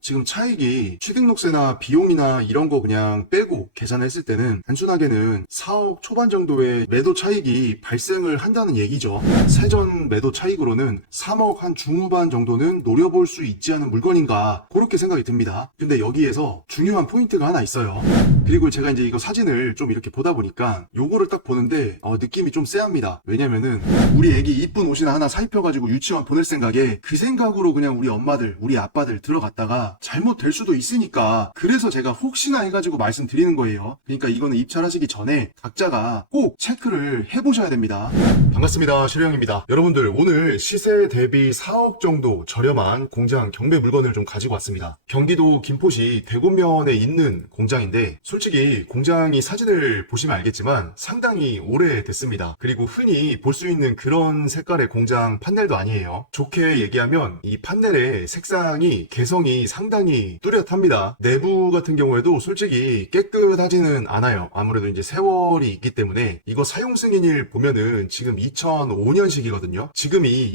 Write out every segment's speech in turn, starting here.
지금 차익이 취등록세나 비용이나 이런 거 그냥 빼고 계산했을 때는 단순하게는 4억 초반 정도의 매도 차익이 발생을 한다는 얘기죠. 세전 매도 차익으로는 3억 한 중후반 정도는 노려볼 수 있지 않은 물건인가 그렇게 생각이 듭니다. 근데 여기에서 중요한 포인트가 하나 있어요. 그리고 제가 이제 이거 사진을 좀 이렇게 보다 보니까 요거를 딱 보는데 느낌이 좀 쎄합니다. 왜냐면은 우리 애기 이쁜 옷이나 하나 사입혀가지고 유치원 보낼 생각에 그 생각으로 그냥 우리 엄마들 우리 아빠들 들어갔다가 잘못될 수도 있으니까 그래서 제가 혹시나 해가지고 말씀드리는 거예요. 그러니까 이거는 입찰하시기 전에 각자가 꼭 체크를 해보셔야 됩니다. 반갑습니다. 실영입니다. 여러분들 오늘 시세 대비 4억 정도 저렴한 공장 경매 물건을 좀 가지고 왔습니다. 경기도 김포시 대구면에 있는 공장인데 솔직히 공장이 사진을 보시면 알겠지만 상당히 오래됐습니다. 그리고 흔히 볼 수 있는 그런 색깔의 공장 판넬도 아니에요. 좋게 얘기하면 이 판넬의 색상이 개성이 상당히 뚜렷합니다. 내부 같은 경우에도 솔직히 깨끗하지는 않아요. 아무래도 이제 세월이 있기 때문에 이거 사용 승인일 보면은 지금 2005년식이거든요. 지금이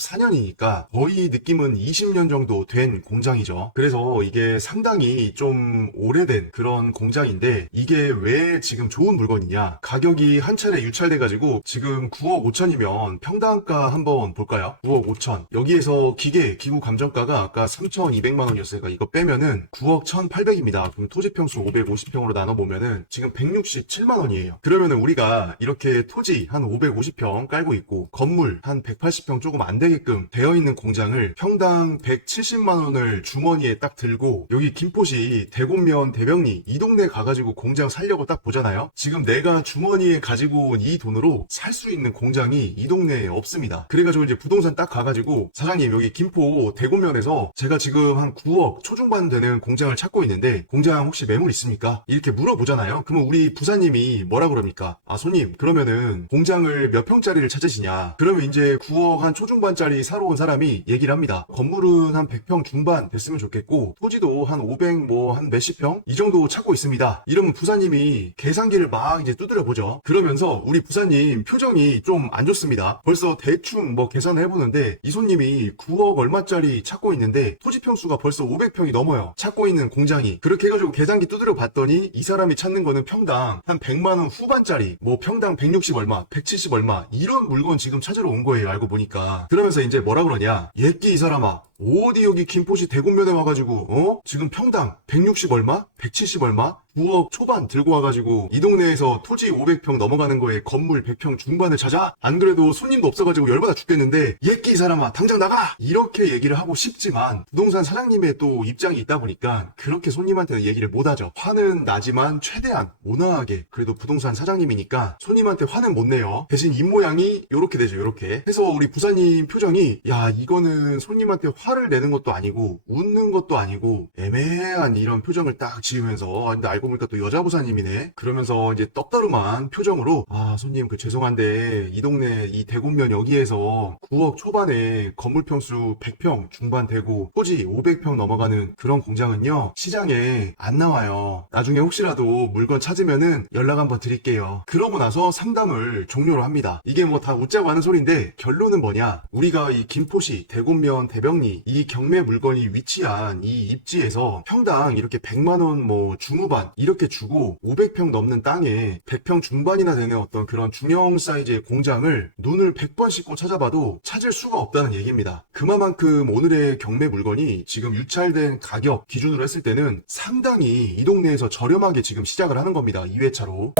2024년이니까 거의 느낌은 20년 정도 된 공장이죠. 그래서 이게 상당히 좀 오래된 그런 공장인데 이게 왜 지금 좋은 물건이냐? 가격이 한 차례 유찰돼가지고 지금 9억 5천이면 평당가 한번 볼까요? 9억 5천. 여기에서 기구 감정가가 아까 3,200만 원이었으니까 이거 빼면은 9억 1,800입니다. 그럼 토지평수 550평으로 나눠보면은 지금 167만 원이에요. 그러면은 우리가 이렇게 토지 한 550평 깔고 있고 건물 한 180평 조금 안 되게끔 되어 있는 공장을 평당 170만 원을 주머니에 딱 들고 여기 김포시 대곡면 대병리 이 동네 가가지고 공장 살려고 딱 보잖아요. 지금 내가 주머니에 가지고 온 이 돈으로 살 수 있는 공장이 이 동네에 없습니다. 그래가지고 이제 부동산 딱 가가지고 사장님 여기 김포 대곡면에서 제가 지금 한 9억 초중반 되는 공장을 찾고 있는데 공장 혹시 매물 있습니까? 이렇게 물어보잖아요. 그러면 우리 부사님이 뭐라 그럽니까? 아 손님 그러면은 공장을 몇 평짜리를 찾으시냐? 그러면 이제 9억 한 초중반짜리 사러 온 사람이 얘기를 합니다. 건물은 한 100평 중반 됐으면 좋겠고 토지도 한 500 뭐 한 몇십 평 이 정도 찾고 있습니다. 이러면 부사님이 계산기를 막 이제 두드려 보죠. 그러면서 우리 부사님 표정이 좀 안 좋습니다. 벌써 대충 뭐 계산을 해보는데 이 손님이 9억 얼마짜리 찾고 있는데 토지 평수가 벌써 500평이 넘어요. 찾고 있는 공장이. 그렇게 해가지고 계산기 두드려 봤더니 이 사람이 찾는 거는 평당 한 100만 원 후반짜리 뭐 평당 160 얼마 170 얼마 이런 물건 지금 찾으러 온 거예요. 알고 보니까. 그러면서 이제 뭐라 그러냐? 예끼 이 사람아 어디 여기 김포시 대곡면에 와가지고 지금 평당 160 얼마? 170 얼마? 9억 초반 들고 와가지고 이 동네에서 토지 500평 넘어가는 거에 건물 100평 중반을 찾아? 안 그래도 손님도 없어가지고 열받아 죽겠는데 예끼 이 사람아 당장 나가! 이렇게 얘기를 하고 싶지만 부동산 사장님의 또 입장이 있다 보니까 그렇게 손님한테는 얘기를 못하죠. 화는 나지만 최대한 온화하게 그래도 부동산 사장님이니까 손님한테 화는 못 내요. 대신 입모양이 요렇게 되죠. 요렇게 해서 우리 부사님 표정이 야 이거는 손님한테 화를 내는 것도 아니고 웃는 것도 아니고 애매한 이런 표정을 딱 지으면서 근데 알고 보니까 또 여자 부사님이네. 그러면서 이제 떡다름한 표정으로 아 손님 죄송한데 이 동네 이 대곡면 여기에서 9억 초반에 건물 평수 100평 중반 되고 토지 500평 넘어가는 그런 공장은요 시장에 안 나와요. 나중에 혹시라도 물건 찾으면은 연락 한번 드릴게요. 그러고 나서 상담을 종료를 합니다. 이게 뭐 다 웃자고 하는 소리인데 결론은 뭐냐? 우리가 이 김포시 대곡면 대병리 이 경매 물건이 위치한 이 입지에서 평당 이렇게 100만원 뭐 중후반 이렇게 주고 500평 넘는 땅에 100평 중반이나 되는 어떤 그런 중형 사이즈의 공장을 눈을 100번 씻고 찾아봐도 찾을 수가 없다는 얘기입니다. 그만큼 오늘의 경매 물건이 지금 유찰된 가격 기준으로 했을 때는 상당히 이 동네에서 저렴하게 지금 시작을 하는 겁니다. 2회차로.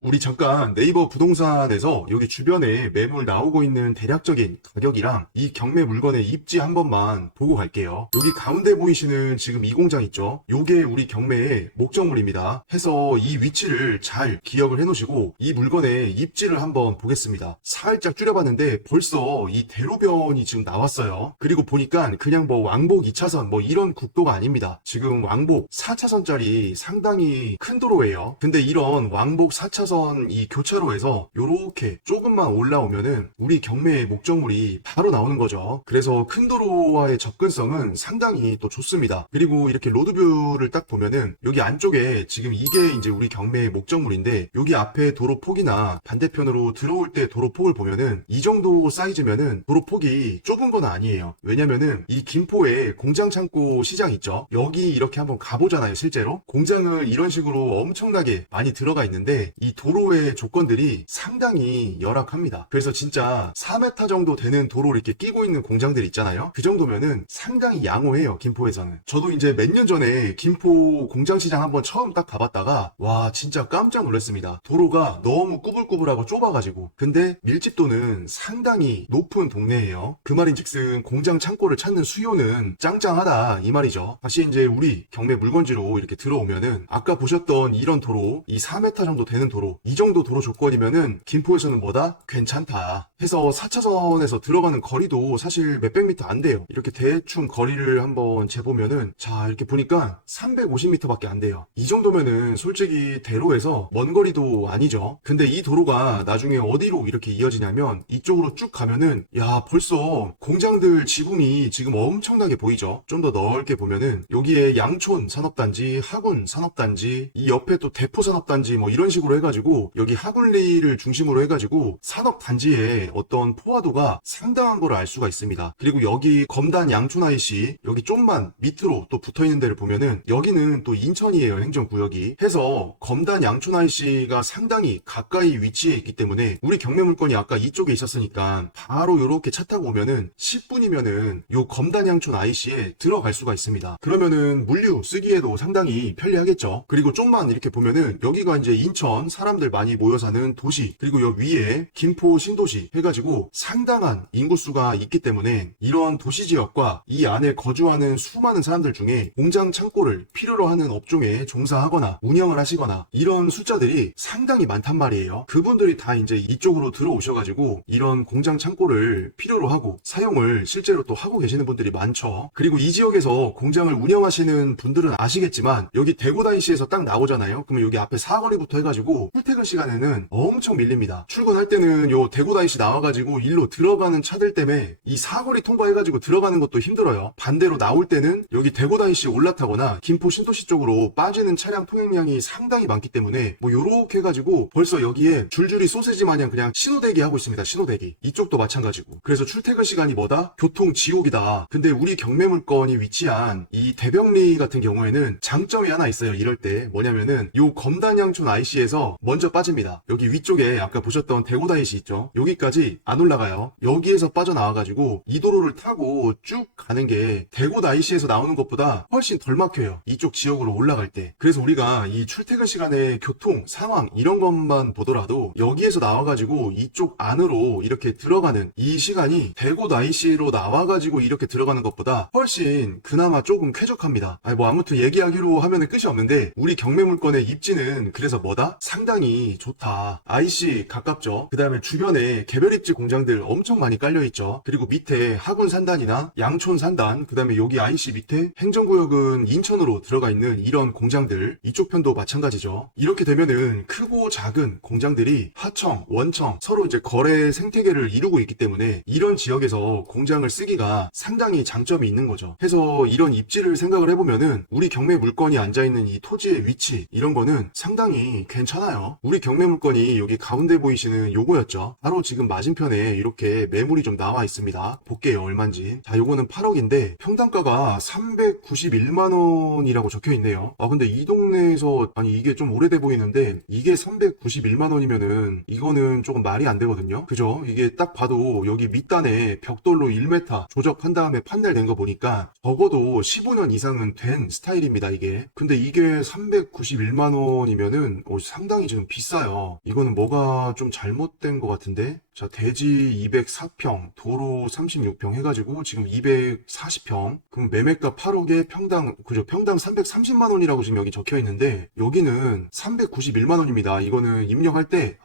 우리 잠깐 네이버 부동산에서 여기 주변에 매물 나오고 있는 대략적인 가격이랑 이 경매 물건의 입지 한 번만 보고 갈게요. 여기 가운데 보이시는 지금 이 공장 있죠? 요게 우리 경매의 목적물입니다. 해서 이 위치를 잘 기억을 해 놓으시고 이 물건의 입지를 한번 보겠습니다. 살짝 줄여봤는데 벌써 이 대로변이 지금 나왔어요. 그리고 보니까 그냥 뭐 왕복 2차선 뭐 이런 국도가 아닙니다. 지금 왕복 4차선짜리 상당히 큰 도로예요. 근데 이런 왕복 4차선 4차선 이 교차로에서 요렇게 조금만 올라오면은 우리 경매의 목적물이 바로 나오는 거죠. 그래서 큰 도로와의 접근성은 상당히 또 좋습니다. 그리고 이렇게 로드뷰를 딱 보면은 여기 안쪽에 지금 이게 이제 우리 경매의 목적물인데 여기 앞에 도로 폭이나 반대편으로 들어올 때 도로 폭을 보면은 이 정도 사이즈면은 도로 폭이 좁은 건 아니에요. 왜냐면은 이 김포에 공장 창고 시장 있죠. 여기 이렇게 한번 가보잖아요. 실제로 공장을 이런 식으로 엄청나게 많이 들어가 있는데 이 도로의 조건들이 상당히 열악합니다. 그래서 진짜 4m 정도 되는 도로를 이렇게 끼고 있는 공장들 있잖아요. 그 정도면은 상당히 양호해요. 김포에서는. 저도 이제 몇 년 전에 김포 공장 시장 한번 처음 딱 가봤다가 와 진짜 깜짝 놀랐습니다. 도로가 너무 꾸불꾸불하고 좁아가지고 근데 밀집도는 상당히 높은 동네예요. 그 말인즉슨 공장 창고를 찾는 수요는 짱짱하다 이 말이죠. 다시 이제 우리 경매 물건지로 이렇게 들어오면은 아까 보셨던 이런 도로 이 4m 정도 되는 도로 이 정도 도로 조건이면은 김포에서는 뭐다? 괜찮다 해서 4차선에서 들어가는 거리도 사실 몇백 미터 안 돼요. 이렇게 대충 거리를 한번 재보면은 자 이렇게 보니까 350m 밖에 안 돼요. 이 정도면은 솔직히 대로에서 먼 거리도 아니죠. 근데 이 도로가 나중에 어디로 이렇게 이어지냐면 이쪽으로 쭉 가면은 야 벌써 공장들 지붕이 지금 엄청나게 보이죠. 좀 더 넓게 보면은 여기에 양촌 산업단지, 하군 산업단지, 이 옆에 또 대포 산업단지 뭐 이런 식으로 해가지고 여기 하군리를 중심으로 해가지고 산업단지의 어떤 포화도가 상당한 걸 알 수가 있습니다. 그리고 여기 검단 양촌 IC 여기 좀만 밑으로 또 붙어있는 데를 보면은 여기는 또 인천이에요. 행정구역이 해서 검단 양촌 IC가 상당히 가까이 위치해 있기 때문에 우리 경매 물건이 아까 이쪽에 있었으니까 바로 요렇게 차 타고 오면은 10분이면은 요 검단 양촌 IC에 들어갈 수가 있습니다. 그러면은 물류 쓰기에도 상당히 편리하겠죠. 그리고 좀만 이렇게 보면은 여기가 이제 인천 사람들 많이 모여 사는 도시 그리고 여 위에 김포 신도시 해가지고 상당한 인구수가 있기 때문에 이러한 도시지역과 이 안에 거주하는 수많은 사람들 중에 공장 창고를 필요로 하는 업종에 종사하거나 운영을 하시거나 이런 숫자들이 상당히 많단 말이에요. 그분들이 다 이제 이쪽으로 들어오셔가지고 이런 공장 창고를 필요로 하고 사용을 실제로 또 하고 계시는 분들이 많죠. 그리고 이 지역에서 공장을 운영하시는 분들은 아시겠지만 여기 대구다이시에서 딱 나오잖아요. 그러면 여기 앞에 사거리부터 해가지고 출퇴근 시간에는 엄청 밀립니다. 출근할 때는 요 대구다이시 나와가지고 일로 들어가는 차들 때문에 이 사거리 통과해가지고 들어가는 것도 힘들어요. 반대로 나올 때는 여기 대구다이시 올라타거나 김포 신도시 쪽으로 빠지는 차량 통행량이 상당히 많기 때문에 뭐 요렇게 해가지고 벌써 여기에 줄줄이 소세지 마냥 그냥 신호대기 하고 있습니다. 신호대기. 이쪽도 마찬가지고. 그래서 출퇴근 시간이 뭐다? 교통 지옥이다. 근데 우리 경매 물건이 위치한 이 대병리 같은 경우에는 장점이 하나 있어요. 이럴 때 뭐냐면은 요 검단양촌 IC에서 먼저 빠집니다. 여기 위쪽에 아까 보셨던 대구다이시 있죠? 여기까지 안 올라가요. 여기에서 빠져나와가지고 이 도로를 타고 쭉 가는 게 대구다이시에서 나오는 것보다 훨씬 덜 막혀요. 이쪽 지역으로 올라갈 때. 그래서 우리가 이 출퇴근 시간에 교통 상황 이런 것만 보더라도 여기에서 나와가지고 이쪽 안으로 이렇게 들어가는 이 시간이 대구다이시로 나와가지고 이렇게 들어가는 것보다 훨씬 그나마 조금 쾌적합니다. 아니 뭐 아무튼 얘기하기로 하면은 끝이 없는데 우리 경매 물건의 입지는 그래서 뭐다? 상당히 좋다. IC 가깝죠. 그 다음에 주변에 개별 입지 공장들 엄청 많이 깔려있죠. 그리고 밑에 하군 산단이나 양촌 산단 그 다음에 여기 IC 밑에 행정구역은 인천으로 들어가 있는 이런 공장들 이쪽 편도 마찬가지죠. 이렇게 되면은 크고 작은 공장들이 하청, 원청 서로 이제 거래 생태계를 이루고 있기 때문에 이런 지역에서 공장을 쓰기가 상당히 장점이 있는 거죠. 해서 이런 입지를 생각을 해보면은 우리 경매 물건이 앉아있는 이 토지의 위치 이런 거는 상당히 괜찮아요. 우리 경매 물건이 여기 가운데 보이시는 요거였죠. 바로 지금 맞은편에 이렇게 매물이 좀 나와 있습니다. 볼게요 얼만지. 자 요거는 8억인데 평당가가 391만원이라고 적혀있네요. 아 근데 이 동네에서 아니 이게 좀 오래돼 보이는데 이게 391만원이면은 이거는 조금 말이 안 되거든요. 그죠? 이게 딱 봐도 여기 밑단에 벽돌로 1m 조적한 다음에 판넬된 거 보니까 적어도 15년 이상은 된 스타일입니다 이게. 근데 이게 391만원이면은 상당히 지금 비싸요. 이거는 뭐가 좀 잘못된 것 같은데 자, 대지 204평, 도로 36평 해가지고 지금 240평. 그럼 매매가 8억에 평당, 그죠? 평당 330만 원이라고 지금 여기 적혀 있는데, 여기는 391만 원입니다. 이거는 입력할 때,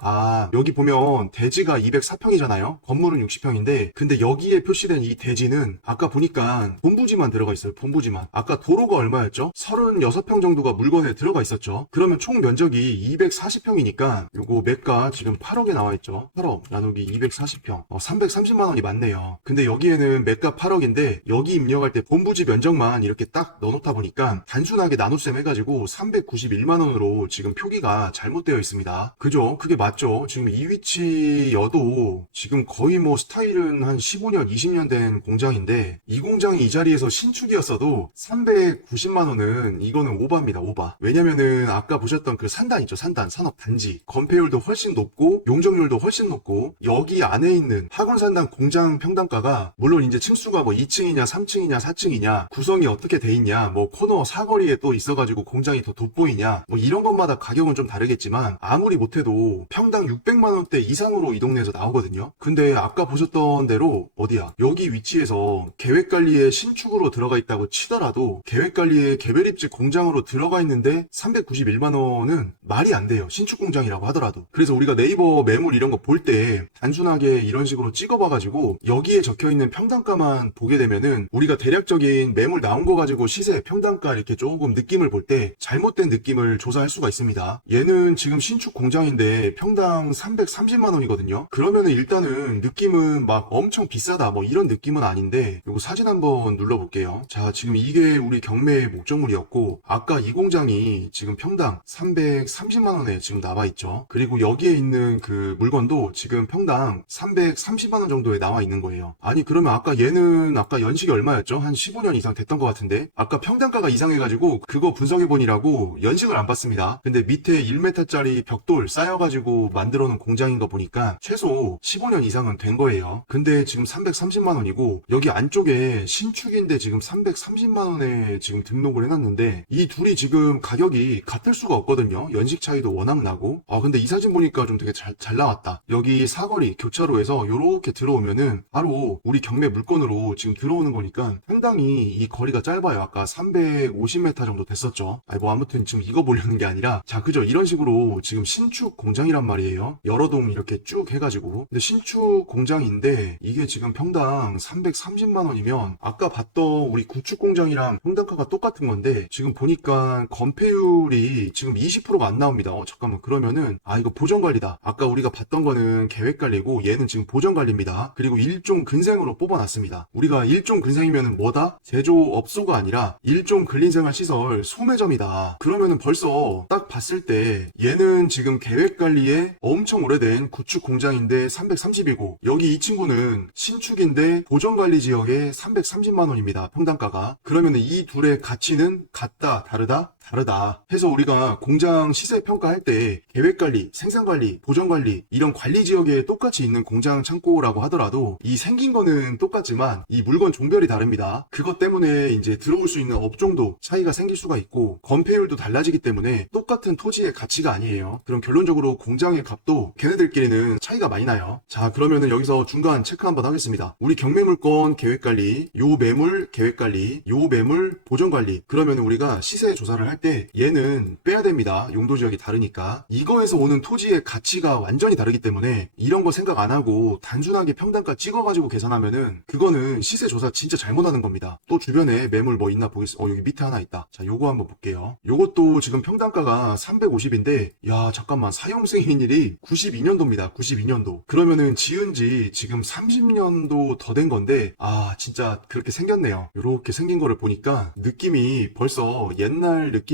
여기 보면 대지가 204평이잖아요? 건물은 60평인데, 근데 여기에 표시된 이 대지는 아까 보니까 본부지만 들어가 있어요. 본부지만. 아까 도로가 얼마였죠? 36평 정도가 물건에 들어가 있었죠. 그러면 총 면적이 240평이니까 요거 매가 지금 8억에 나와 있죠. 8억 나누기 240평. 330만 원이 맞네요. 근데 여기에는 매가 8억인데 여기 입력할 때 본부지 면적만 이렇게 딱 넣어놓다 보니까 단순하게 나눗셈 해가지고 391만 원으로 지금 표기가 잘못되어 있습니다. 그죠? 그게 맞죠? 지금 이 위치여도 지금 거의 뭐 스타일은 한 15년, 20년 된 공장인데 이 공장이 이 자리에서 신축이었어도 390만 원은 이거는 오바입니다. 오바. 왜냐면은 아까 보셨던 그 산단 있죠. 산단, 산업단지. 건폐율도 훨씬 높고 용적률도 훨씬 높고 여기 안에 있는 학원산단 공장 평당가가 물론 이제 층수가 뭐 2층이냐 3층이냐 4층이냐 구성이 어떻게 돼 있냐 뭐 코너 사거리에 또 있어가지고 공장이 더 돋보이냐 뭐 이런 것마다 가격은 좀 다르겠지만 아무리 못해도 평당 600만 원대 이상으로 이 동네에서 나오거든요. 근데 아까 보셨던 대로 어디야? 여기 위치에서 계획관리에 신축으로 들어가 있다고 치더라도 계획관리에 개별입지 공장으로 들어가 있는데 391만 원은 말이 안 돼요. 신축 공장이라고 하더라도. 그래서 우리가 네이버 매물 이런 거 볼 때 단순하게 이런 식으로 찍어봐가지고 여기에 적혀있는 평당가만 보게 되면은 우리가 대략적인 매물 나온 거 가지고 시세, 평당가 이렇게 조금 느낌을 볼 때 잘못된 느낌을 조사할 수가 있습니다. 얘는 지금 신축 공장인데 평당 330만 원이거든요. 그러면은 일단은 느낌은 막 엄청 비싸다 뭐 이런 느낌은 아닌데 요거 사진 한번 눌러볼게요. 자, 지금 이게 우리 경매의 목적물이었고 아까 이 공장이 지금 평당 330만 원에 지금 나와 있죠. 그리고 여기에 있는 그 물건도 지금 평당 330만 원 정도에 나와 있는 거예요. 아니 그러면 아까 얘는 아까 연식이 얼마였죠? 한 15년 이상 됐던 것 같은데 아까 평당가가 이상해가지고 그거 분석해보니라고 연식을 안 봤습니다. 근데 밑에 1m짜리 벽돌 쌓여가지고 만들어 놓은 공장인 거 보니까 최소 15년 이상은 된 거예요. 근데 지금 330만 원이고 여기 안쪽에 신축인데 지금 330만 원에 지금 등록을 해놨는데 이 둘이 지금 가격이 같을 수가 없거든요. 연식 차이도 워낙 나고 근데 이 사진 보니까 좀 되게 잘 나왔다. 여기 사거리 교차로에서 요렇게 들어오면은 바로 우리 경매 물건으로 지금 들어오는 거니까 상당히 이 거리가 짧아요. 아까 350m 정도 됐었죠. 뭐 아무튼 지금 이거 보려는 게 아니라 자 그죠 이런 식으로 지금 신축 공장이란 말이에요. 여러 동 이렇게 쭉 해가지고 근데 신축 공장인데 이게 지금 평당 330만 원이면 아까 봤던 우리 구축 공장이랑 평당가가 똑같은 건데 지금 보니까 건폐율이 지금 20%가 안 나옵니다. 잠깐만 그러면은 이거 보전관리다. 아까 우리가 봤던 거는 계획관리고 얘는 지금 보전관리입니다. 그리고 일종 근생으로 뽑아놨습니다. 우리가 일종 근생이면은 뭐다? 제조업소가 아니라 일종 근린생활시설 소매점이다. 그러면은 벌써 딱 봤을 때 얘는 지금 계획관리에 엄청 오래된 구축 공장인데 330이고 여기 이 친구는 신축인데 보전관리 지역에 330만 원입니다. 평당가가. 그러면은 이 둘의 가치는 같다, 다르다? 다르다 해서 우리가 공장 시세 평가할 때 계획관리, 생산관리, 보전관리 이런 관리 지역에 똑같이 있는 공장 창고라고 하더라도 이 생긴 거는 똑같지만 이 물건 종별이 다릅니다. 그것 때문에 이제 들어올 수 있는 업종도 차이가 생길 수가 있고 건폐율도 달라지기 때문에 똑같은 토지의 가치가 아니에요. 그럼 결론적으로 공장의 값도 걔네들끼리는 차이가 많이 나요. 자 그러면은 여기서 중간 체크 한번 하겠습니다. 우리 경매물건 계획관리, 요 매물 계획관리, 요 매물 보전관리 그러면은 우리가 시세 조사를 할 때 얘는 빼야 됩니다. 용도 지역이 다르니까. 이거에서 오는 토지의 가치가 완전히 다르기 때문에 이런 거 생각 안 하고 단순하게 평당가 찍어가지고 계산하면은 그거는 시세 조사 진짜 잘못하는 겁니다. 또 주변에 매물 뭐 있나 보겠습니다. 여기 밑에 하나 있다. 자 요거 한번 볼게요. 요것도 지금 평당가가 350인데 야 잠깐만 사용 승인일이 92년도입니다. 92년도. 그러면은 지은 지 지금 30년도 더 된 건데 진짜 그렇게 생겼네요. 요렇게 생긴 거를 보니까 느낌이 벌써 옛날 느낌이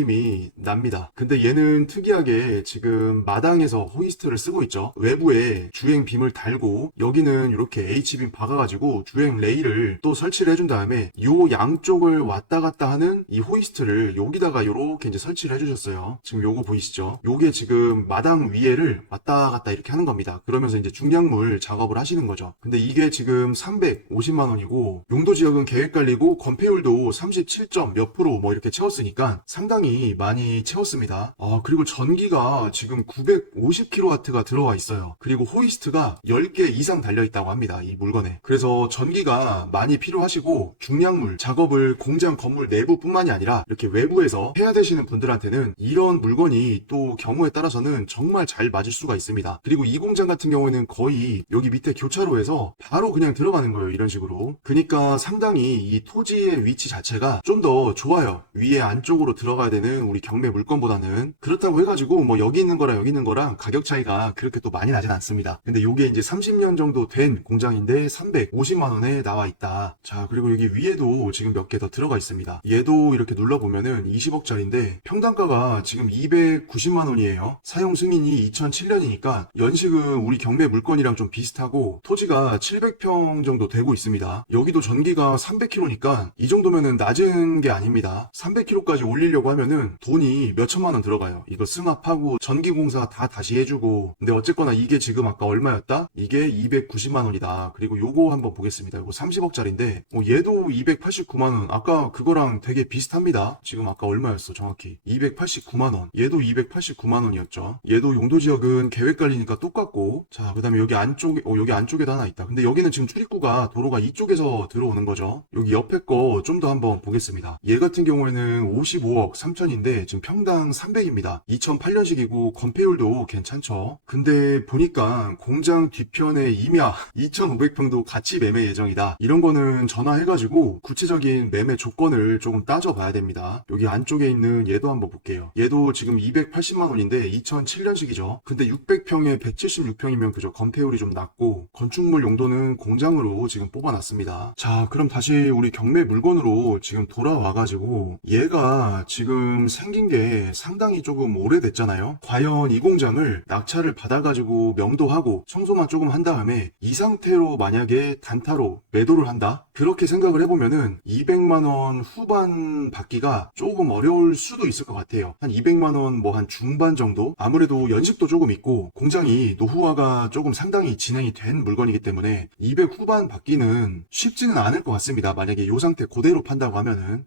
납니다. 근데 얘는 특이하게 지금 마당에서 호이스트를 쓰고 있죠. 외부에 주행 빔을 달고 여기는 이렇게 H빔 박아가지고 주행 레일을 또 설치를 해준 다음에 요 양쪽을 왔다 갔다 하는 이 호이스트를 여기다가 요렇게 이제 설치를 해주셨어요. 지금 요거 보이시죠? 요게 지금 마당 위에를 왔다 갔다 이렇게 하는 겁니다. 그러면서 이제 중량물 작업을 하시는 거죠. 근데 이게 지금 350만 원이고 용도 지역은 계획관리고 건폐율도 37점 몇 프로 뭐 이렇게 채웠으니까 상당히 상당히 많이 채웠습니다. 그리고 전기가 지금 950kW가 들어와 있어요. 그리고 호이스트가 10개 이상 달려있다고 합니다. 이 물건에. 그래서 전기가 많이 필요하시고 중량물 작업을 공장 건물 내부뿐만이 아니라 이렇게 외부에서 해야 되시는 분들한테는 이런 물건이 또 경우에 따라서는 정말 잘 맞을 수가 있습니다. 그리고 이 공장 같은 경우에는 거의 여기 밑에 교차로에서 바로 그냥 들어가는 거예요. 이런 식으로. 그러니까 상당히 이 토지의 위치 자체가 좀 더 좋아요. 위에 안쪽으로 들어가야 되는 우리 경매 물건보다는. 그렇다고 해가지고 뭐 여기 있는 거랑 여기 있는 거랑 가격 차이가 그렇게 또 많이 나진 않습니다. 근데 요게 이제 30년 정도 된 공장인데 350만 원에 나와 있다. 자, 그리고 여기 위에도 지금 몇 개 더 들어가 있습니다. 얘도 이렇게 눌러보면은 20억짜리인데 평당가가 지금 290만 원이에요. 사용 승인이 2007년이니까 연식은 우리 경매 물건이랑 좀 비슷하고 토지가 700평 정도 되고 있습니다. 여기도 전기가 300kW니까 이 정도면은 낮은 게 아닙니다. 300kW까지 올리려고 하면은 돈이 몇 천만 원 들어가요. 이거 승합하고 전기공사 다 다시 해주고. 근데 어쨌거나 이게 지금 아까 얼마였다? 이게 290만 원이다. 그리고 요거 한번 보겠습니다. 요거 30억짜리인데 얘도 289만 원. 아까 그거랑 되게 비슷합니다. 지금 아까 얼마였어 정확히? 289만 원. 얘도 289만 원이었죠. 얘도 용도지역은 계획관리니까 똑같고. 자, 그 다음에 여기 안쪽에 여기 안쪽에도 하나 있다. 근데 여기는 지금 출입구가 도로가 이쪽에서 들어오는 거죠. 여기 옆에 거 좀 더 한번 보겠습니다. 얘 같은 경우에는 55억 3천인데 지금 평당 300입니다. 2008년식이고 건폐율도 괜찮죠. 근데 보니까 공장 뒤편에 임야 2500평도 같이 매매 예정이다. 이런 거는 전화해가지고 구체적인 매매 조건을 조금 따져봐야 됩니다. 여기 안쪽에 있는 얘도 한번 볼게요. 얘도 지금 280만 원인데 2007년식이죠. 근데 600평에 176평이면 그저 건폐율이 좀 낮고 건축물 용도는 공장으로 지금 뽑아놨습니다. 자, 그럼 다시 우리 경매 물건으로 지금 돌아와가지고 얘가 지금 생긴 게 상당히 조금 오래됐잖아요. 과연 이 공장을 낙찰을 받아가지고 명도하고 청소만 조금 한 다음에 이 상태로 만약에 단타로 매도를 한다? 그렇게 생각을 해보면은 200만원 후반 받기가 조금 어려울 수도 있을 것 같아요. 한 200만원 뭐 한 중반 정도? 아무래도 연식도 조금 있고 공장이 노후화가 조금 상당히 진행이 된 물건이기 때문에 200 후반 받기는 쉽지는 않을 것 같습니다. 만약에 이 상태 그대로 판다고 하면은.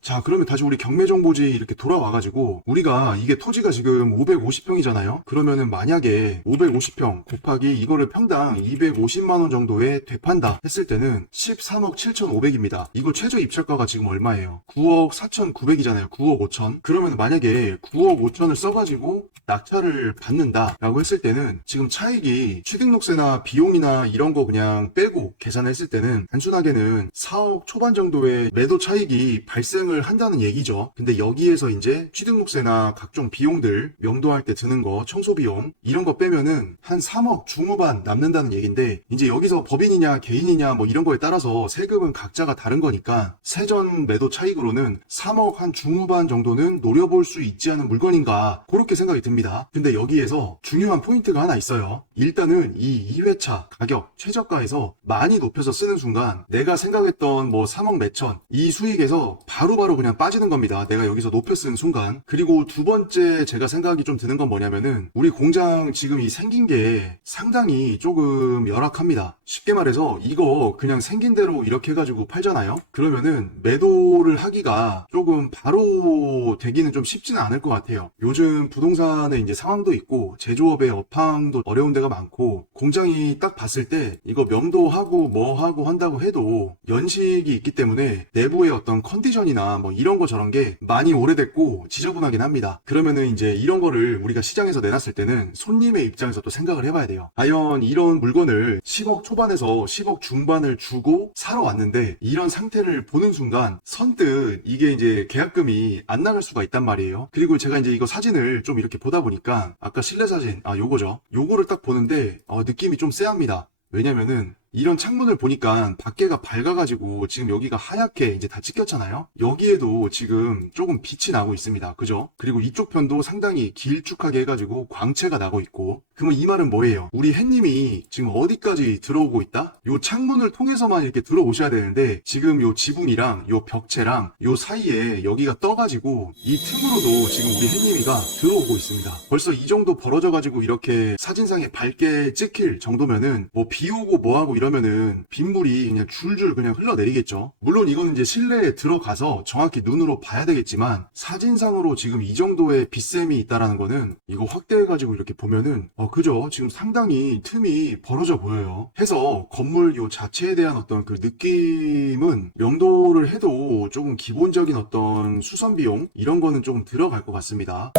자, 그러면 다시 우리 경매정보지 이렇게 돌아와가지고 우리가 이게 토지가 지금 550평이잖아요. 그러면은 만약에 550평 곱하기 이거를 평당 250만원 정도에 되판다 했을 때는 13억 7,500입니다. 이거 최저 입찰가가 지금 얼마예요? 9억 4,900이잖아요. 9억 5천. 그러면 만약에 9억 5천을 써가지고 낙찰을 받는다 라고 했을 때는 지금 차익이 취등록세나 비용이나 이런 거 그냥 빼고 계산했을 때는 단순하게는 4억 초반 정도의 매도 차익이 발생을 한다는 얘기죠. 근데 여기에서 이제 취등록세나 각종 비용들 명도할 때 드는 거, 청소비용 이런 거 빼면은 한 3억 중후반 남는다는 얘기인데 이제 여기서 법인이냐 개인이냐 뭐 이런 거에 따라서 세금은 각자가 다른 거니까 세전 매도 차익으로는 3억 한 중후반 정도는 노려볼 수 있지 않은 물건인가 그렇게 생각이 듭니다. 근데 여기에서 중요한 포인트가 하나 있어요. 일단은 이 2회차 가격 최저가에서 많이 높여서 쓰는 순간 내가 생각했던 뭐 3억 몇천 이 수익에서 바로바로 그냥 빠지는 겁니다. 내가 여기서 높여 쓴 순간. 그리고 두 번째 제가 생각이 좀 드는 건 뭐냐면은 우리 공장 지금 이 생긴 게 상당히 조금 열악합니다. 쉽게 말해서 이거 그냥 생긴 대로 이렇게 해가지고 팔잖아요. 그러면은 매도를 하기가 조금 바로 되기는 좀 쉽지는 않을 것 같아요. 요즘 부동산에 이제 상황도 있고 제조업의 업황도 어려운 데가 많고 공장이 딱 봤을 때 이거 명도하고 뭐 하고 한다고 해도 연식이 있기 때문에 내부의 어떤 컨디션이나 뭐 이런 거 저런 게 많이 오래됐고 지저분하긴 합니다. 그러면은 이제 이런 거를 우리가 시장에서 내놨을 때는 손님의 입장에서 또 생각을 해봐야 돼요. 과연 이런 물건을 10억 초반에서 10억 중반을 주고 사러 왔는데 이런 상태를 보는 순간 선뜻 이게 이제 계약금이 안 나갈 수가 있단 말이에요. 그리고 제가 이제 이거 사진을 좀 이렇게 보다 보니까 아까 실내 사진 요거죠. 요거를 딱 보는데 느낌이 좀 쎄합니다. 왜냐면은 이런 창문을 보니까 밖에가 밝아가지고 지금 여기가 하얗게 이제 다 찍혔잖아요. 여기에도 지금 조금 빛이 나고 있습니다. 그죠? 그리고 이쪽 편도 상당히 길쭉하게 해가지고 광채가 나고 있고. 그러면 이 말은 뭐예요? 우리 햇님이 지금 어디까지 들어오고 있다? 요 창문을 통해서만 이렇게 들어오셔야 되는데 지금 요 지붕이랑 요 벽체랑 요 사이에 여기가 떠가지고 이 틈으로도 지금 우리 햇님이가 들어오고 있습니다. 벌써 이 정도 벌어져가지고 이렇게 사진상에 밝게 찍힐 정도면은 뭐 비 오고 뭐 하고 이러면은 빗물이 그냥 줄줄 그냥 흘러내리겠죠. 물론 이거는 이제 실내에 들어가서 정확히 눈으로 봐야 되겠지만 사진상으로 지금 이 정도의 빗샘이 있다라는 거는 이거 확대해가지고 이렇게 보면은 그죠? 지금 상당히 틈이 벌어져 보여요. 해서 건물 요 자체에 대한 어떤 그 느낌은 명도를 해도 조금 기본적인 어떤 수선 비용 이런 거는 조금 들어갈 것 같습니다.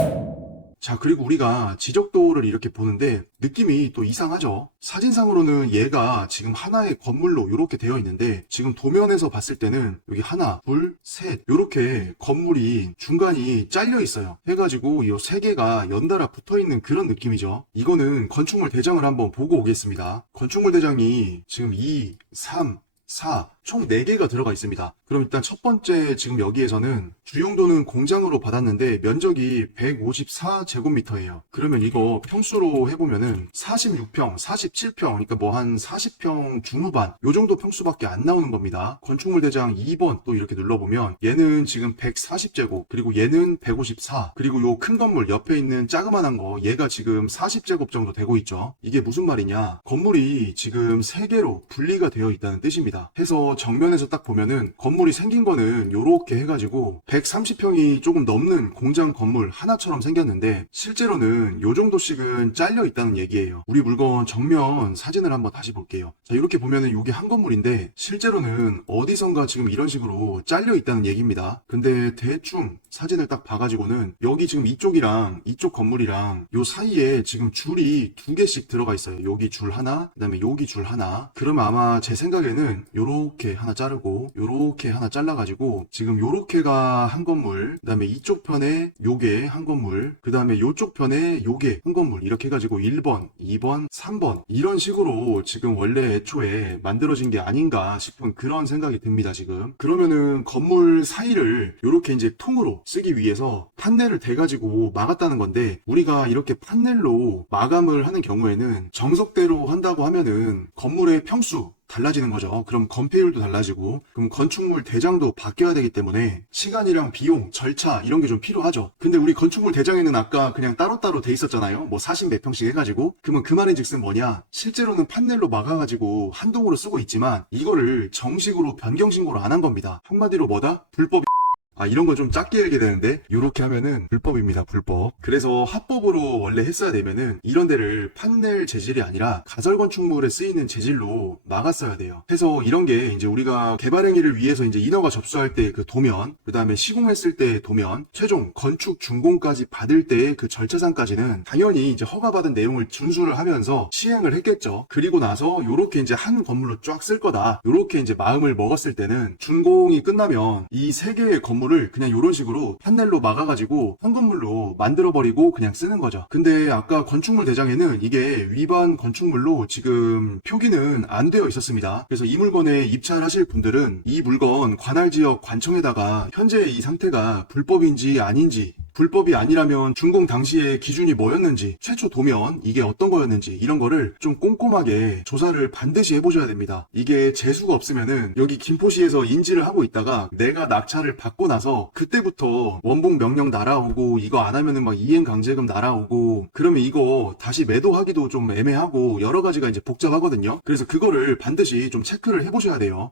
자, 그리고 우리가 지적도를 이렇게 보는데 느낌이 또 이상하죠. 사진상으로는 얘가 지금 하나의 건물로 이렇게 되어 있는데 지금 도면에서 봤을 때는 여기 하나, 둘, 셋 이렇게 건물이 중간이 잘려 있어요. 해가지고 이 세 개가 연달아 붙어 있는 그런 느낌이죠. 이거는 건축물 대장을 한번 보고 오겠습니다. 건축물 대장이 지금 2, 3, 4, 총 4개가 들어가 있습니다. 그럼 일단 첫 번째 지금 여기에서는 주용도는 공장으로 받았는데 면적이 154제곱미터예요. 그러면 이거 평수로 해보면은 46평, 47평, 그러니까 뭐 한 40평 중후반 요 정도 평수밖에 안 나오는 겁니다. 건축물 대장 2번 또 이렇게 눌러보면 얘는 지금 140제곱, 그리고 얘는 154, 그리고 요 큰 건물 옆에 있는 자그만한 거 얘가 지금 40제곱 정도 되고 있죠. 이게 무슨 말이냐? 건물이 지금 3개로 분리가 되어 있다는 뜻입니다. 해서 정면에서 딱 보면은 건물이 생긴 거는 요렇게 해가지고 130평이 조금 넘는 공장 건물 하나처럼 생겼는데 실제로는 요 정도씩은 잘려 있다는 얘기예요. 우리 물건 정면 사진을 한번 다시 볼게요. 자, 이렇게 보면은 요게 한 건물인데 실제로는 어디선가 지금 이런 식으로 잘려 있다는 얘기입니다. 근데 대충 사진을 딱 봐가지고는 여기 지금 이쪽이랑 이쪽 건물이랑 요 사이에 지금 줄이 2개씩 들어가 있어요. 여기 줄 하나, 그 다음에 여기 줄 하나. 그러면 아마 제 생각에는 요렇게 하나 자르고 요렇게 하나 잘라가지고 지금 요렇게가 한 건물, 그 다음에 이쪽 편에 요게 한 건물, 그 다음에 요쪽 편에 요게 한 건물 이렇게 해가지고 1번, 2번, 3번 이런 식으로 지금 원래 애초에 만들어진 게 아닌가 싶은 그런 생각이 듭니다. 지금 그러면은 건물 사이를 요렇게 이제 통으로 쓰기 위해서 판넬을 대가지고 막았다는 건데 우리가 이렇게 판넬로 마감을 하는 경우에는 정석대로 한다고 하면은 건물의 평수 달라지는 거죠. 그럼 건폐율도 달라지고 그럼 건축물 대장도 바뀌어야 되기 때문에 시간이랑 비용, 절차 이런 게 좀 필요하죠. 근데 우리 건축물 대장에는 아까 그냥 따로따로 돼 있었잖아요. 뭐 40몇 평씩 해가지고. 그러면 그 말인즉슨 뭐냐? 실제로는 판넬로 막아가지고 한동으로 쓰고 있지만 이거를 정식으로 변경 신고를 안 한 겁니다. 한마디로 뭐다? 불법. 이런 거 좀 작게 얘기해야 되는데 이렇게 하면은 불법입니다. 불법. 그래서 합법으로 원래 했어야 되면은 이런 데를 판넬 재질이 아니라 가설 건축물에 쓰이는 재질로 막았어야 돼요. 해서 이런 게 이제 우리가 개발 행위를 위해서 이제 인허가 접수할 때 그 도면, 그 다음에 시공했을 때 도면, 최종 건축 준공까지 받을 때의 그 절차상까지는 당연히 이제 허가받은 내용을 준수를 하면서 시행을 했겠죠. 그리고 나서 요렇게 이제 한 건물로 쫙 쓸 거다. 요렇게 이제 마음을 먹었을 때는 준공이 끝나면 이 3개의 건물 를 그냥 이런 식으로 판넬로 막아가지고 한 건물로 만들어버리고 그냥 쓰는 거죠. 근데 아까 건축물 대장에는 이게 위반 건축물로 지금 표기는 안 되어 있었습니다. 그래서 이 물건에 입찰 하실 분들은 이 물건 관할지역 관청에다가 현재 이 상태가 불법인지 아닌지, 불법이 아니라면 준공 당시에 기준이 뭐였는지, 최초 도면 이게 어떤 거였는지 이런 거를 좀 꼼꼼하게 조사를 반드시 해보셔야 됩니다. 이게 재수가 없으면은 여기 김포시에서 인지를 하고 있다가 내가 낙찰을 받고 나서 그때부터 원봉 명령 날아오고 이거 안 하면은 막 이행 강제금 날아오고 그러면 이거 다시 매도하기도 좀 애매하고 여러 가지가 이제 복잡하거든요. 그래서 그거를 반드시 좀 체크를 해보셔야 돼요.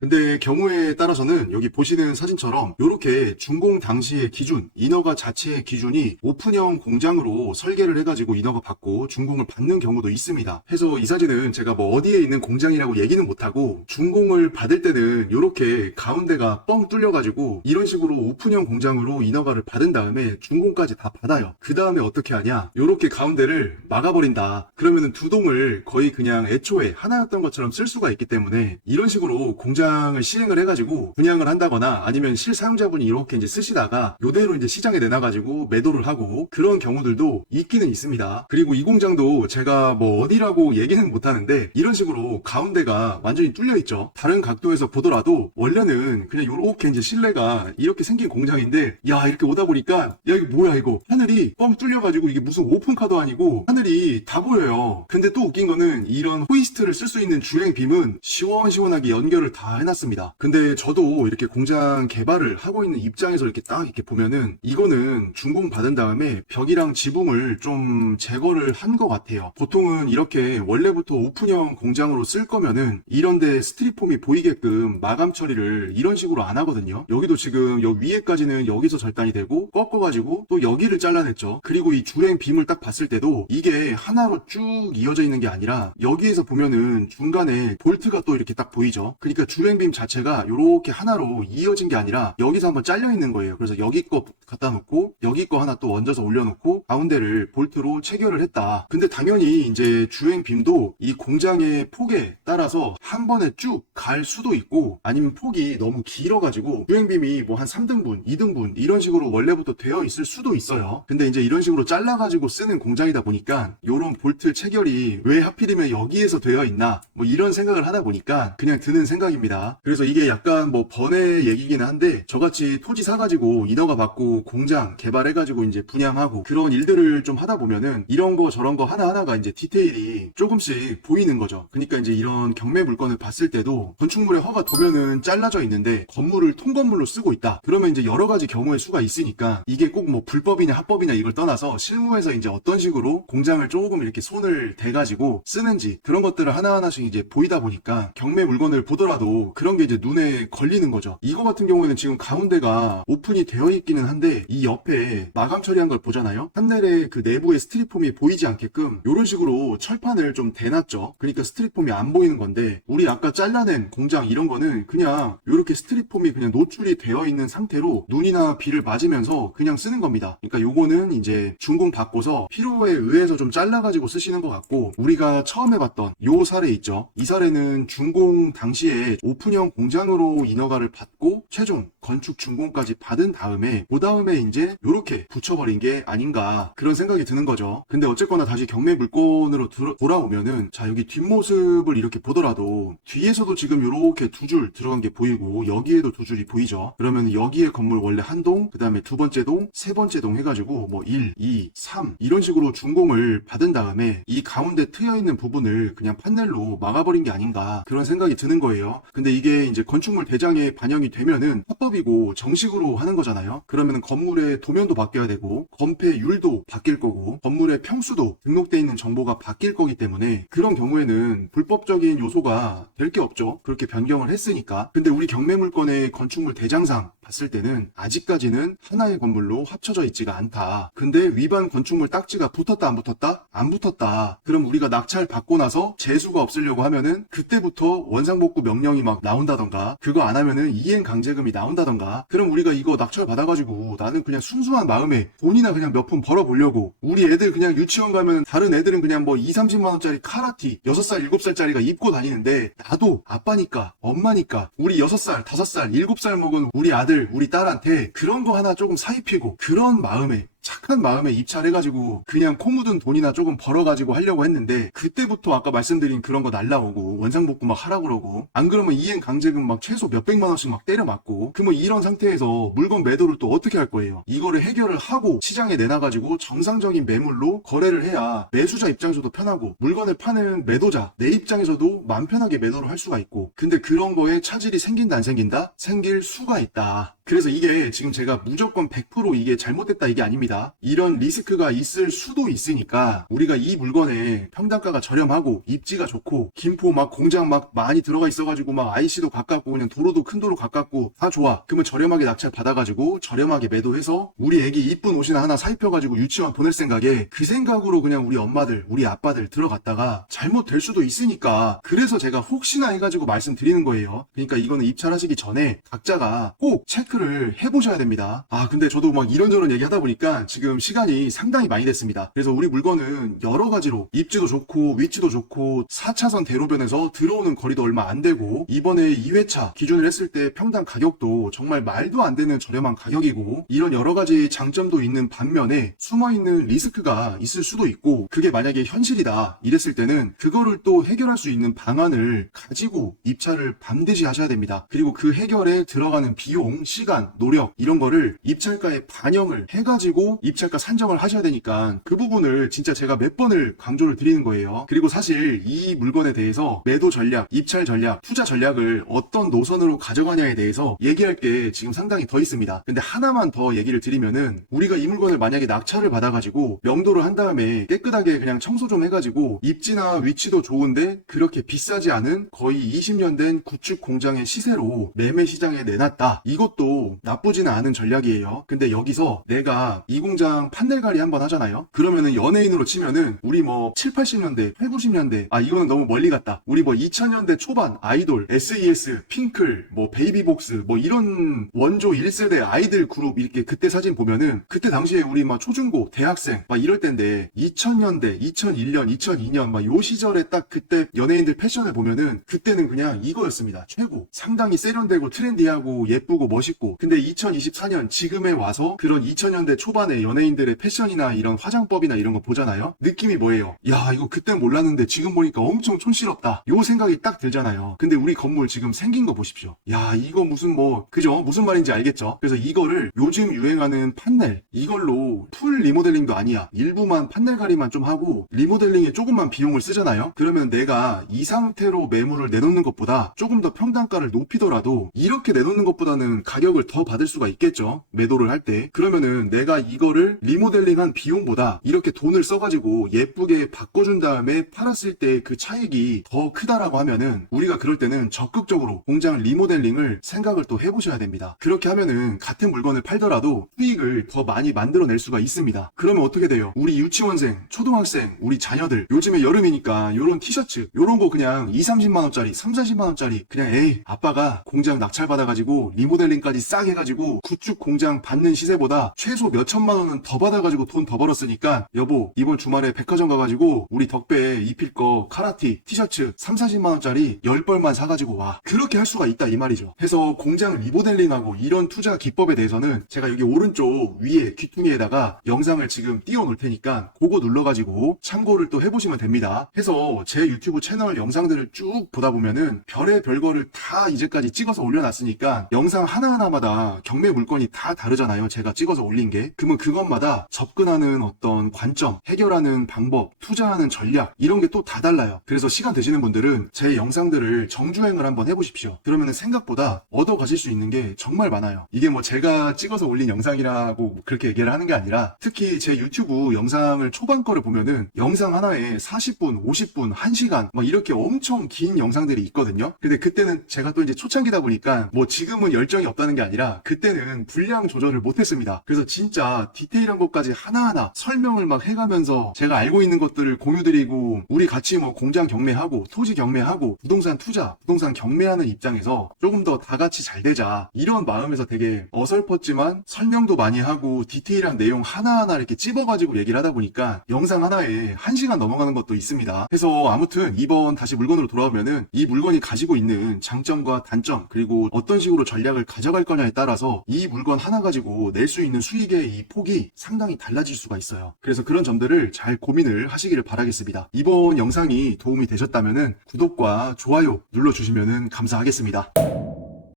근데 경우에 따라서는 여기 보시는 사진처럼 이렇게 준공 당시의 기준, 인허가 자체의 기준이 오픈형 공장으로 설계를 해가지고 인허가 받고 준공을 받는 경우도 있습니다. 해서 이 사진은 제가 뭐 어디에 있는 공장이라고 얘기는 못하고 준공을 받을 때는 이렇게 가운데가 뻥 뚫려가지고 이런 식으로 오픈형 공장으로 인허가를 받은 다음에 준공까지 다 받아요. 그 다음에 어떻게 하냐? 이렇게 가운데를 막아버린다. 그러면은 두 동을 거의 그냥 애초에 하나였던 것처럼 쓸 수가 있기 때문에 이런 식으로 공장 을 시행을 해가지고 분양을 한다거나 아니면 실사용자분이 이렇게 이제 쓰시다가 요대로 이제 시장에 내놔가지고 매도를 하고 그런 경우들도 있기는 있습니다. 그리고 이 공장도 제가 뭐 어디라고 얘기는 못하는데 이런 식으로 가운데가 완전히 뚫려 있죠. 다른 각도에서 보더라도 원래는 그냥 요렇게 이제 실내가 이렇게 생긴 공장인데 야 이렇게 오다 보니까 야 이거 뭐야 이거 하늘이 뻥 뚫려가지고 이게 무슨 오픈카도 아니고 하늘이 다 보여요. 근데 또 웃긴 거는 이런 호이스트를 쓸 수 있는 주행 빔은 시원시원하게 연결을 다 해놨습니다. 근데 저도 이렇게 공장 개발을 하고 있는 입장에서 이렇게 딱 이렇게 보면은 이거는 준공 받은 다음에 벽이랑 지붕을 좀 제거를 한 것 같아요. 보통은 이렇게 원래부터 오픈형 공장으로 쓸 거면은 이런데 스티로폼이 보이게끔 마감 처리를 이런 식으로 안 하거든요. 여기도 지금 여기 위에까지는 여기서 절단이 되고 꺾어가지고 또 여기를 잘라냈죠. 그리고 이 주행 빔을 딱 봤을 때도 이게 하나로 쭉 이어져 있는 게 아니라 여기에서 보면은 중간에 볼트가 또 이렇게 딱 보이죠. 그러니까 주행빔 자체가 이렇게 하나로 이어진 게 아니라 여기서 한번 잘려 있는 거예요. 그래서 여기 거 갖다 놓고 여기 거 하나 또 얹어서 올려놓고 가운데를 볼트로 체결을 했다. 근데 당연히 이제 주행빔도 이 공장의 폭에 따라서 한 번에 쭉 갈 수도 있고 아니면 폭이 너무 길어가지고 주행빔이 뭐 한 3등분, 2등분 이런 식으로 원래부터 되어 있을 수도 있어요. 근데 이제 이런 식으로 잘라가지고 쓰는 공장이다 보니까 요런 볼트 체결이 왜 하필이면 여기에서 되어 있나 뭐 이런 생각을 하다 보니까 그냥 드는 생각입니다. 그래서 이게 약간 뭐 번외 얘기기는 한데 저같이 토지 사가지고 인허가 받고 공장 개발해가지고 이제 분양하고 그런 일들을 좀 하다 보면은 이런 거 저런 거 하나하나가 이제 디테일이 조금씩 보이는 거죠. 그러니까 이제 이런 경매 물건을 봤을 때도 건축물의 허가 도면은 잘라져 있는데 건물을 통건물로 쓰고 있다. 그러면 이제 여러 가지 경우의 수가 있으니까 이게 꼭 뭐 불법이냐 합법이냐 이걸 떠나서 실무에서 이제 어떤 식으로 공장을 조금 이렇게 손을 대가지고 쓰는지 그런 것들을 하나하나씩 이제 보이다 보니까 경매 물건을 보더라도 그런 게 이제 눈에 걸리는 거죠. 이거 같은 경우에는 지금 가운데가 오픈이 되어 있기는 한데 이 옆에 마감 처리한 걸 보잖아요. 판넬의 그 내부의 스티로폼이 보이지 않게끔 이런 식으로 철판을 좀 대놨죠. 그러니까 스티로폼이 안 보이는 건데 우리 아까 잘라낸 공장 이런 거는 그냥 이렇게 스티로폼이 그냥 노출이 되어 있는 상태로 눈이나 비를 맞으면서 그냥 쓰는 겁니다. 그러니까 요거는 이제 준공 받고서 필요에 의해서 좀 잘라가지고 쓰시는 것 같고 우리가 처음에 봤던 요 사례 있죠. 이 사례는 준공 당시에 오픈형 공장으로 인허가를 받고 최종 건축 준공까지 받은 다음에 그 다음에 이제 요렇게 붙여버린 게 아닌가 그런 생각이 드는 거죠. 근데 어쨌거나 다시 경매 물건으로 돌아오면은 자 여기 뒷모습을 이렇게 보더라도 뒤에서도 지금 요렇게 두 줄 들어간 게 보이고 여기에도 두 줄이 보이죠. 그러면 여기에 건물 원래 한 동, 그 다음에 두 번째 동, 세 번째 동 해가지고 뭐 1, 2, 3 이런 식으로 준공을 받은 다음에 이 가운데 트여 있는 부분을 그냥 판넬로 막아버린 게 아닌가 그런 생각이 드는 거예요. 근데 이게 이제 건축물 대장에 반영이 되면은 합법이고 정식으로 하는 거잖아요. 그러면 건물의 도면도 바뀌어야 되고 건폐율도 바뀔 거고 건물의 평수도 등록돼 있는 정보가 바뀔 거기 때문에 그런 경우에는 불법적인 요소가 될 게 없죠. 그렇게 변경을 했으니까. 근데 우리 경매물건의 건축물 대장상 봤을 때는 아직까지는 하나의 건물로 합쳐져 있지가 않다. 근데 위반 건축물 딱지가 붙었다 안 붙었다? 안 붙었다. 그럼 우리가 낙찰 받고 나서 재수가 없으려고 하면은 그때부터 원상복구 명령이 막 나온다던가 그거 안 하면은 이행 강제금이 나온다던가 그럼 우리가 이거 낙찰 받아가지고 나는 그냥 순수한 마음에 돈이나 그냥 몇 푼 벌어보려고 우리 애들 그냥 유치원 가면 다른 애들은 그냥 뭐 2, 30만 원짜리 카라티 6살, 7살짜리가 입고 다니는데 나도 아빠니까 엄마니까 우리 6살, 5살, 7살 먹은 우리 아들 우리 딸한테 그런 거 하나 조금 사입히고 그런 마음에 착한 마음에 입찰해가지고 그냥 코 묻은 돈이나 조금 벌어가지고 하려고 했는데 그때부터 아까 말씀드린 그런 거 날라오고 원상복구 막 하라고 그러고 안 그러면 이행 강제금 막 최소 몇백만 원씩 막 때려 맞고 그러면 이런 상태에서 물건 매도를 또 어떻게 할 거예요? 이거를 해결을 하고 시장에 내놔가지고 정상적인 매물로 거래를 해야 매수자 입장에서도 편하고 물건을 파는 매도자 내 입장에서도 마음 편하게 매도를 할 수가 있고 근데 그런 거에 차질이 생긴다 안 생긴다? 생길 수가 있다. 그래서 이게 지금 제가 무조건 100% 이게 잘못됐다 이게 아닙니다. 이런 리스크가 있을 수도 있으니까 우리가 이 물건에 평당가가 저렴하고 입지가 좋고 김포 막 공장 막 많이 들어가 있어가지고 막 IC도 가깝고 그냥 도로도 큰 도로 가깝고 다 좋아. 그러면 저렴하게 낙찰 받아가지고 저렴하게 매도해서 우리 애기 이쁜 옷이나 하나 사입혀가지고 유치원 보낼 생각에 그 생각으로 그냥 우리 엄마들 우리 아빠들 들어갔다가 잘못될 수도 있으니까 그래서 제가 혹시나 해가지고 말씀드리는 거예요. 그러니까 이거는 입찰하시기 전에 각자가 꼭 체크를 해보셔야 됩니다. 근데 저도 막 이런저런 얘기하다 보니까 지금 시간이 상당히 많이 됐습니다. 그래서 우리 물건은 여러 가지로 입지도 좋고 위치도 좋고 4차선 대로변에서 들어오는 거리도 얼마 안 되고 이번에 2회차 기준을 했을 때 평당 가격도 정말 말도 안 되는 저렴한 가격이고 이런 여러 가지 장점도 있는 반면에 숨어있는 리스크가 있을 수도 있고 그게 만약에 현실이다 이랬을 때는 그거를 또 해결할 수 있는 방안을 가지고 입찰을 반드시 하셔야 됩니다. 그리고 그 해결에 들어가는 비용, 시간, 노력 이런 거를 입찰가에 반영을 해가지고 입찰가 산정을 하셔야 되니까 그 부분을 진짜 제가 몇 번을 강조를 드리는 거예요. 그리고 사실 이 물건에 대해서 매도 전략, 입찰 전략, 투자 전략을 어떤 노선으로 가져가냐에 대해서 얘기할 게 지금 상당히 더 있습니다. 근데 하나만 더 얘기를 드리면은 우리가 이 물건을 만약에 낙찰을 받아가지고 명도를 한 다음에 깨끗하게 그냥 청소 좀 해가지고 입지나 위치도 좋은데 그렇게 비싸지 않은 거의 20년 된 구축 공장의 시세로 매매 시장에 내놨다. 이것도 나쁘지는 않은 전략이에요. 근데 여기서 내가 이 공장 판넬갈이 한번 하잖아요. 그러면은 연예인으로 치면은 우리 뭐 7, 80년대, 8, 90년대 이거는 너무 멀리 갔다. 우리 뭐 2000년대 초반 아이돌, SES, 핑클, 뭐 베이비복스 뭐 이런 원조 1세대 아이들 그룹 이렇게 그때 사진 보면은 그때 당시에 우리 막 초중고, 대학생 막 이럴 때인데 2000년대, 2001년, 2002년 막 요 시절에 딱 그때 연예인들 패션을 보면은 그때는 그냥 이거였습니다. 최고. 상당히 세련되고 트렌디하고 예쁘고 멋있고. 근데 2024년 지금에 와서 그런 2000년대 초반의 연예인들의 패션이나 이런 화장법이나 이런 거 보잖아요. 느낌이 뭐예요? 야, 이거 그땐 몰랐는데 지금 보니까 엄청 촌스럽다. 요 생각이 딱 들잖아요. 근데 우리 건물 지금 생긴 거 보십시오. 야, 이거 무슨 뭐 그죠? 무슨 말인지 알겠죠? 그래서 이거를 요즘 유행하는 판넬 이걸로 풀 리모델링도 아니야. 일부만 판넬 가리만 좀 하고 리모델링에 조금만 비용을 쓰잖아요. 그러면 내가 이 상태로 매물을 내놓는 것보다 조금 더 평단가를 높이더라도 이렇게 내놓는 것보다는 가격을 더 받을 수가 있겠죠. 매도를 할 때. 그러면은 내가 이거를 리모델링한 비용보다 이렇게 돈을 써가지고 예쁘게 바꿔준 다음에 팔았을 때 그 차익이 더 크다라고 하면은 우리가 그럴 때는 적극적으로 공장 리모델링을 생각을 또 해보셔야 됩니다. 그렇게 하면은 같은 물건을 팔더라도 수익을 더 많이 만들어낼 수가 있습니다. 그러면 어떻게 돼요? 우리 유치원생, 초등학생, 우리 자녀들 요즘에 여름이니까 요런 티셔츠 요런 거 그냥 2, 30만원짜리 3, 40만원짜리 그냥 에이 아빠가 공장 낙찰 받아가지고 리모델링까지 싹 해가지고 구축 공장 받는 시세보다 최소 몇 천만원은 더 받아가지고 돈 더 벌었으니까 여보 이번 주말에 백화점 가가지고 우리 덕배에 입힐 거 카라티 티셔츠 3, 40만원짜리 10벌만 사가지고 와. 그렇게 할 수가 있다 이 말이죠. 해서 공장 리모델링하고 이런 투자 기법에 대해서는 제가 여기 오른쪽 위에 귀퉁이에다가 영상을 지금 띄워 놓을 테니까 그거 눌러가지고 참고를 또 해보시면 됩니다. 해서 제 유튜브 채널 영상들을 쭉 보다 보면은 별의 별거를 다 이제까지 찍어서 올려놨으니까 영상 하나하나마다 경매 물건이 다 다르잖아요. 제가 찍어서 올린 게. 그러면 그것마다 접근하는 어떤 관점, 해결하는 방법, 투자하는 전략 이런 게 또 다 달라요. 그래서 시간 되시는 분들은 제 영상들을 정주행을 한번 해보십시오. 그러면은 생각보다 얻어 가실 수 있는 게 정말 많아요. 이게 뭐 제가 찍어서 올린 영상이라고 그렇게 얘기를 하는 게 아니라 특히 제 유튜브 영상을 초반 거를 보면은 영상 하나에 40분, 50분, 1시간 막 이렇게 엄청 긴 영상들이 있거든요. 근데 그때는 제가 또 이제 초창기다 보니까 뭐 지금은 열정이 없다는 게 아니라 그때는 분량 조절을 못했습니다. 그래서 진짜 디테일한 것까지 하나하나 설명을 막 해가면서 제가 알고 있는 것들을 공유드리고 우리 같이 뭐 공장 경매하고 토지 경매하고 부동산 투자, 부동산 경매하는 입장에서 조금 더 다 같이 잘 되자 이런 마음에서 되게 어설펐지만 설명도 많이 하고 디테일한 내용 하나하나 이렇게 찝어가지고 얘기를 하다 보니까 영상 하나에 1시간 넘어가는 것도 있습니다. 그래서 아무튼 이번 다시 물건으로 돌아오면은 이 물건이 가지고 있는 장점과 단점 그리고 어떤 식으로 전략을 가져갈 거냐에 따라서 이 물건 하나 가지고 낼 수 있는 수익의 이 폭이 상당히 달라질 수가 있어요. 그래서 그런 점들을 잘 고민을 하시기를 바라겠습니다. 이번 영상이 도움이 되셨다면은 구독과 좋아요 눌러주시면은 감사하겠습니다.